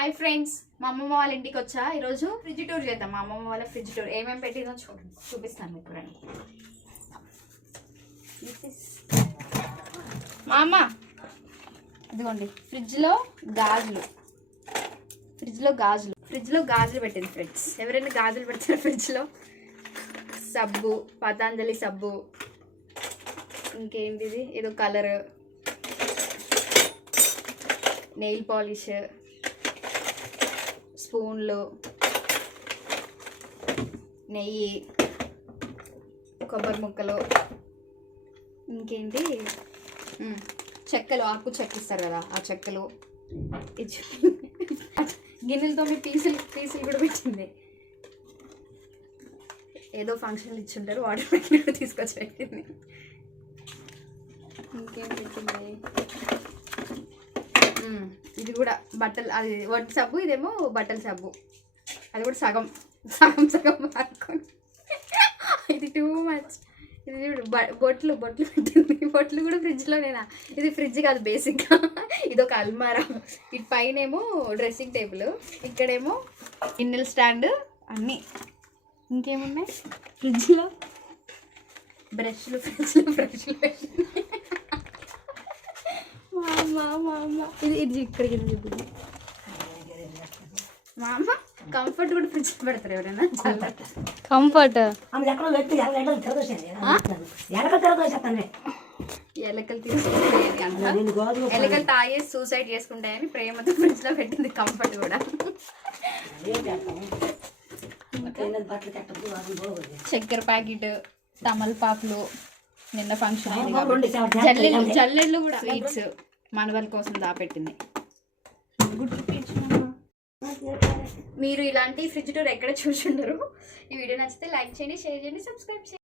Hi friends, మా అమ్మమ్మ వాళ్ళ ఇంటికి వచ్చా. ఈరోజు ఫ్రిడ్జ్ టూర్ చేద్దాం. మా అమ్మమ్మ వాళ్ళ ఫ్రిడ్జ్ టూర్ ఏమేమి పెట్టిందో చూపిస్తాను మీకు. రండి మా అమ్మ, ఇదిగోండి ఫ్రిడ్జ్లో గాజులు పెట్టింది ఫ్రెండ్స్. ఎవరైనా గాజులు పెడతారు ఫ్రిడ్జ్లో. సబ్బు, పతాంజలి సబ్బు, ఇంకేంటిది ఏదో కలర్, నెయిల్ పాలిష్, స్పూన్లు, నెయ్యి, కొబ్బరి ముక్కలు, ఇంకేంటి చెక్కలు, ఆకు చెక్క ఇస్తారు కదా ఆ చెక్కలు, గిన్నెలతో పీసులు కూడా పెట్టింది. ఏదో ఫంక్షన్లు ఇచ్చుంటారు, వాటర్ ప్యాకెట్ తీసుకొచ్చి పెట్టింది. ఇంకేం పెట్టింది, ఇది కూడా బట్టలు, అది వట్టి సబ్బు, ఇదేమో బట్టల సబ్బు. అది కూడా సగం పట్టుకొని, ఇది టూ మచ్. ఇది చూడు, బొట్లు పెట్టింది. బొట్లు కూడా ఫ్రిడ్జ్లోనేనా? ఇది ఫ్రిడ్జ్ కాదు బేసిక్గా, ఇది ఒక అల్మారా. ఇటు పైన ఏమో డ్రెస్సింగ్ టేబుల్, ఇక్కడేమో గిన్నెల స్టాండ్, అన్నీ. ఇంకేమున్నాయి ఫ్రిడ్జ్లో? బ్రష్లు పెట్టింది. మా అమ్మ ఇది ఇక్కడికి చెప్పింది. మా అమ్మ కంఫర్ట్ కూడా ఫ్రిడ్జ్ పెడతారు ఎవరైనా. కంఫర్ట్ ఎలకలు తీసుకుంటాయని, ఎలకలు తాగేసి సూసైడ్ చేసుకుంటాయని ప్రేమతో ఫ్రిడ్జ్ లో పెట్టింది. కంఫర్ట్ కూడా. చక్కెర ప్యాకెట్, తమలపాకులు, నిన్న ఫంక్షన్ అయింది. జల్లెళ్ళు కూడా స్వీట్స్ మనవల కోసం దాపెట్టింది. మీరు ఇలాంటి ఫ్రిడ్జ్ టూర్ ఎక్కడ చూసుండరు. ఈ వీడియో నచ్చితే లైక్ చేయండి, షేర్ చేయండి, సబ్స్క్రైబ్ చేయండి.